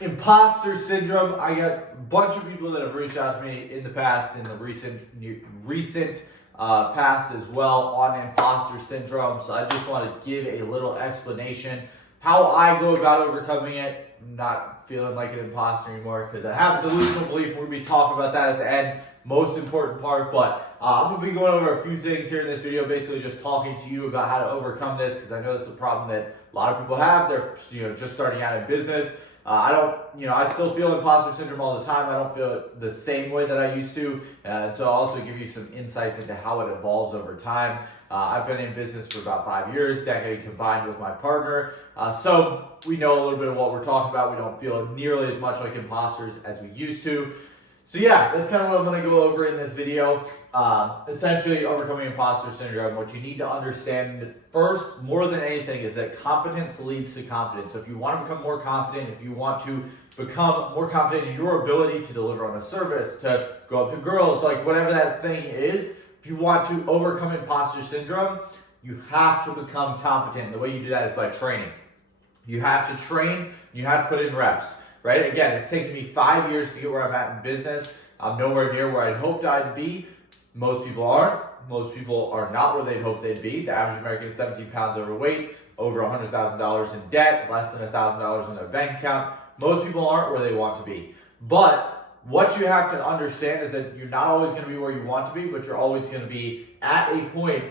Imposter syndrome. I got a bunch of people that have reached out to me in the past, in the recent past as well, on imposter syndrome. So I just want to give a little explanation how I go about overcoming it. I'm not feeling like an imposter anymore because I have a delusional belief. We're going to be talking about that at the end, most important part. But I'm going to be going over a few things here in this video, basically just talking to you about how to overcome this, because I know this is a problem that a lot of people have. They're just starting out in business. I still feel imposter syndrome all the time. I don't feel it the same way that I used to. So I'll also give you some insights into how it evolves over time. I've been in business for about 5 years, decade combined with my partner. So we know a little bit of what we're talking about. We don't feel nearly as much like imposters as we used to. So yeah, that's kind of what I'm going to go over in this video. Essentially, overcoming imposter syndrome. What you need to understand first, more than anything, is that competence leads to confidence. So if you want to become more confident, if you want to become more confident in your ability to deliver on a service, to go up to girls, like whatever that thing is, if you want to overcome imposter syndrome, you have to become competent. And the way you do that is by training. You have to train, you have to put in reps. Right? Again, it's taken me 5 years to get where I'm at in business. I'm nowhere near where I'd hoped I'd be. Most people aren't. Most people are not where they'd hoped they'd be. The average American is 17 pounds overweight, over $100,000 in debt, less than $1,000 in their bank account. Most people aren't where they want to be. But what you have to understand is that you're not always going to be where you want to be, but you're always going to be at a point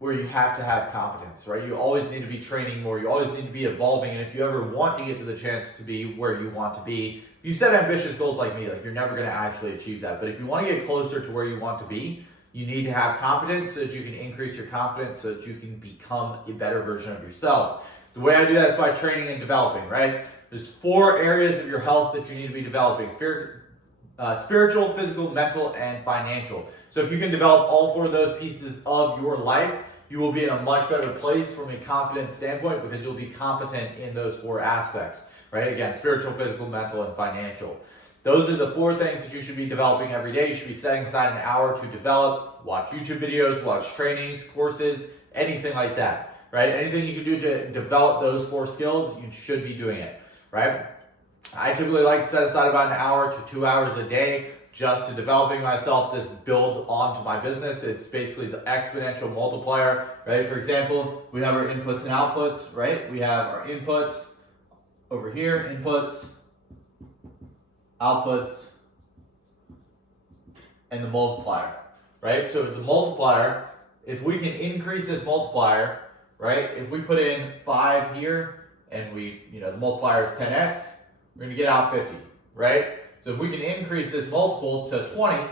where you have to have competence, right? You always need to be training more. You always need to be evolving. And if you ever want to get to the chance to be where you want to be, if you set ambitious goals like me, like you're never going to actually achieve that. But if you want to get closer to where you want to be, you need to have competence so that you can increase your confidence, so that you can become a better version of yourself. The way I do that is by training and developing, right? There's 4 areas of your health that you need to be developing: spiritual, physical, mental, and financial. So if you can develop all 4 of those pieces of your life, you will be in a much better place from a confidence standpoint, because you'll be competent in those 4 aspects, right? Again, spiritual, physical, mental, and financial. Those are the 4 things that you should be developing every day. You should be setting aside an hour to develop, watch YouTube videos, watch trainings, courses, anything like that, right? Anything you can do to develop those 4 skills, you should be doing it, right? I typically like to set aside about an hour to 2 hours a day just to developing myself. This builds onto my business. It's basically the exponential multiplier, right? For example, we have our inputs and outputs, right? We have our inputs over here, inputs, outputs, and the multiplier, right? So the multiplier, if we can increase this multiplier, right? If we put in 5 here and the multiplier is 10x, we're gonna get out 50, right? So if we can increase this multiple to 20,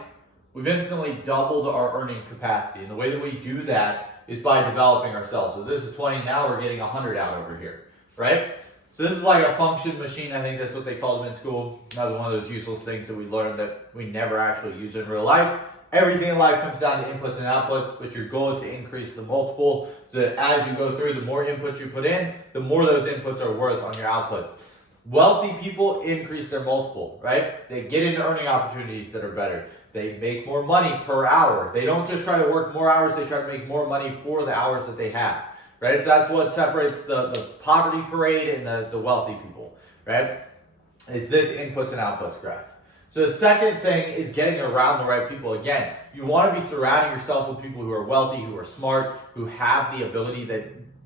we've instantly doubled our earning capacity. And the way that we do that is by developing ourselves. So this is 20, now we're getting 100 out over here, right? So this is like a function machine. I think that's what they called them in school. Another one of those useless things that we learned that we never actually use in real life. Everything in life comes down to inputs and outputs, but your goal is to increase the multiple so that as you go through, the more inputs you put in, the more those inputs are worth on your outputs. Wealthy people increase their multiple, right? They get into earning opportunities that are better. They make more money per hour. They don't just try to work more hours, they try to make more money for the hours that they have, right? So that's what separates the poverty parade and the wealthy people, right? Is this inputs and outputs graph. So the second thing is getting around the right people. Again, you want to be surrounding yourself with people who are wealthy, who are smart, who have the ability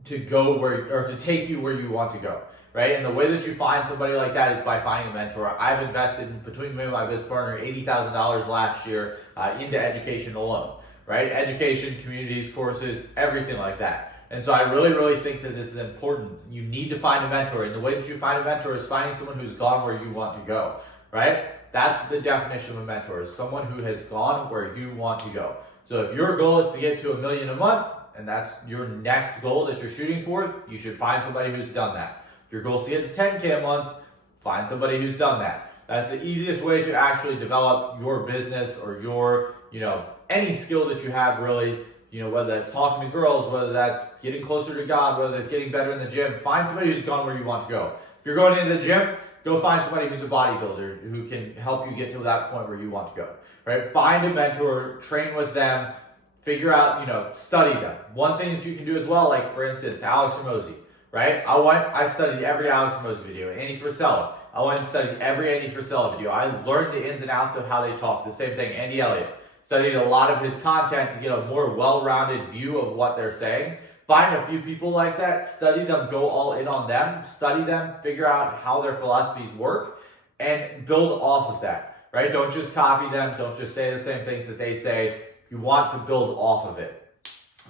to go to take you where you want to go. Right? And the way that you find somebody like that is by finding a mentor. I've invested, between me and my business partner, $80,000 last year into education alone, right? Education, communities, courses, everything like that. And so I really, really think that this is important. You need to find a mentor. And the way that you find a mentor is finding someone who's gone where you want to go, right? That's the definition of a mentor, is someone who has gone where you want to go. So if your goal is to get to $1 million a month, and that's your next goal that you're shooting for, you should find somebody who's done that. If your goal is to get to 10K a month, find somebody who's done that. That's the easiest way to actually develop your business or your, any skill that you have really, whether that's talking to girls, whether that's getting closer to God, whether that's getting better in the gym. Find somebody who's gone where you want to go. If you're going into the gym, go find somebody who's a bodybuilder who can help you get to that point where you want to go, right? Find a mentor, train with them, figure out, study them. One thing that you can do as well, like for instance, Alex Hormozi. Right? I studied every Alex Hormozi video. Annie Frisella, I went and studied every Andy Frisella video. I learned the ins and outs of how they talk. The same thing, Andy Elliott. Studied a lot of his content to get a more well-rounded view of what they're saying. Find a few people like that, study them, go all in on them, study them, figure out how their philosophies work, and build off of that, right? Don't just copy them. Don't just say the same things that they say. You want to build off of it.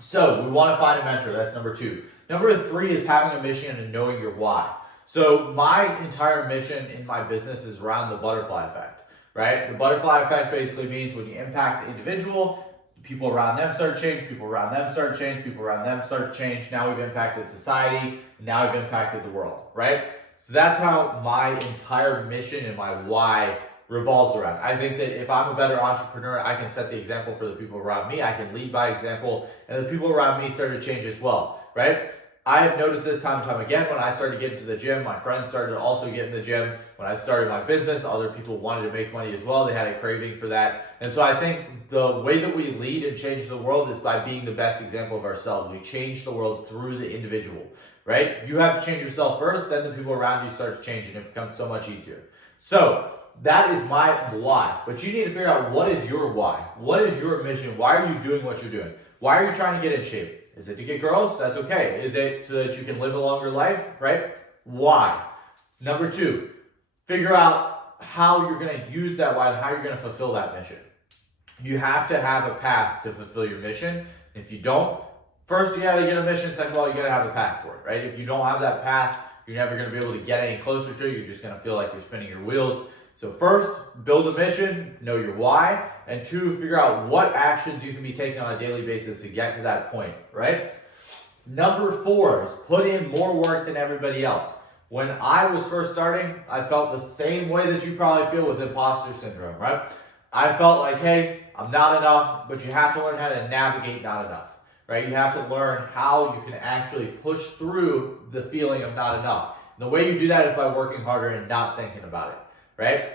So we want to find a mentor. That's number 2. Number 3 is having a mission and knowing your why. So my entire mission in my business is around the butterfly effect, right? The butterfly effect basically means when you impact the individual, people around them start to change, people around them start to change, people around them start to change. Now we've impacted society, now we've impacted the world, right? So that's how my entire mission and my why revolves around. I think that if I'm a better entrepreneur, I can set the example for the people around me. I can lead by example, and the people around me start to change as well, right? I have noticed this time and time again when I started getting to the gym, my friends started to also get in the gym. When I started my business, other people wanted to make money as well. They had a craving for that. And so I think the way that we lead and change the world is by being the best example of ourselves. We change the world through the individual, right? You have to change yourself first, then the people around you start to change, and it becomes so much easier. So that is my why. But you need to figure out, what is your why? What is your mission? Why are you doing what you're doing? Why are you trying to get in shape? Is it to get girls? That's okay. Is it so that you can live a longer life, right? Why? Number 2, figure out how you're going to use that why and how you're going to fulfill that mission. You have to have a path to fulfill your mission. If you don't, first you got to get a mission. Second of all, you got to have a path for it, right? If you don't have that path, you're never going to be able to get any closer to it. You're just going to feel like you're spinning your wheels. So first, build a mission, know your why, and 2, figure out what actions you can be taking on a daily basis to get to that point, right? Number 4 is put in more work than everybody else. When I was first starting, I felt the same way that you probably feel with imposter syndrome, right? I felt like, hey, I'm not enough, but you have to learn how to navigate not enough, right? You have to learn how you can actually push through the feeling of not enough. And the way you do that is by working harder and not thinking about it. Right?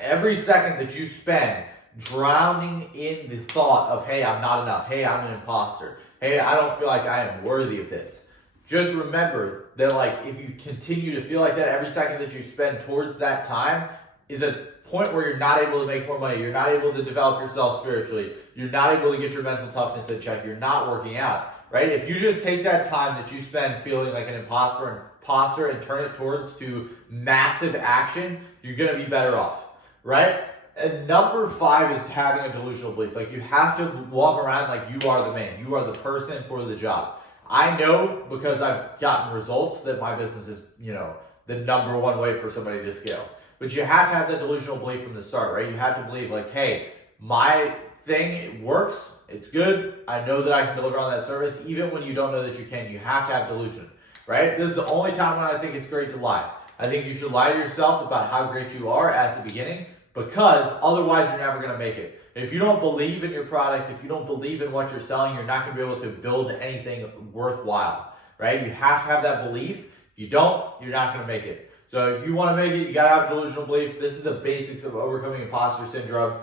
Every second that you spend drowning in the thought of, hey, I'm not enough. Hey, I'm an imposter. Hey, I don't feel like I am worthy of this. Just remember that, like, if you continue to feel like that, every second that you spend towards that time is a point where you're not able to make more money. You're not able to develop yourself spiritually. You're not able to get your mental toughness in check. You're not working out, right? If you just take that time that you spend feeling like an imposter and turn it towards to massive action, you're going to be better off, right? And number 5 is having a delusional belief. Like, you have to walk around like you are the man. You are the person for the job. I know, because I've gotten results, that my business is, the number 1 way for somebody to scale. But you have to have that delusional belief from the start, right? You have to believe, like, hey, my thing, it works. It's good. I know that I can deliver on that service. Even when you don't know that you can, you have to have delusion. Right? This is the only time when I think it's great to lie. I think you should lie to yourself about how great you are at the beginning, because otherwise you're never going to make it. If you don't believe in your product, if you don't believe in what you're selling, you're not going to be able to build anything worthwhile, right? You have to have that belief. If you don't, you're not going to make it. So if you want to make it, you got to have delusional belief. This is the basics of overcoming imposter syndrome,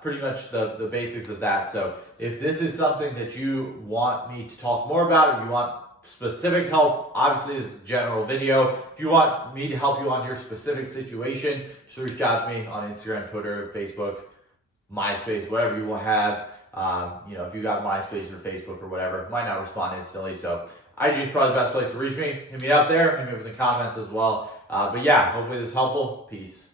pretty much the basics of that. So if this is something that you want me to talk more about, or you want specific help, obviously this is a general video. If you want me to help you on your specific situation, just reach out to me on Instagram, Twitter, Facebook, MySpace, whatever you will have. If you got MySpace or Facebook or whatever, might not respond instantly. So IG is probably the best place to reach me. Hit me up there, hit me up in the comments as well. But yeah, hopefully this is helpful. Peace.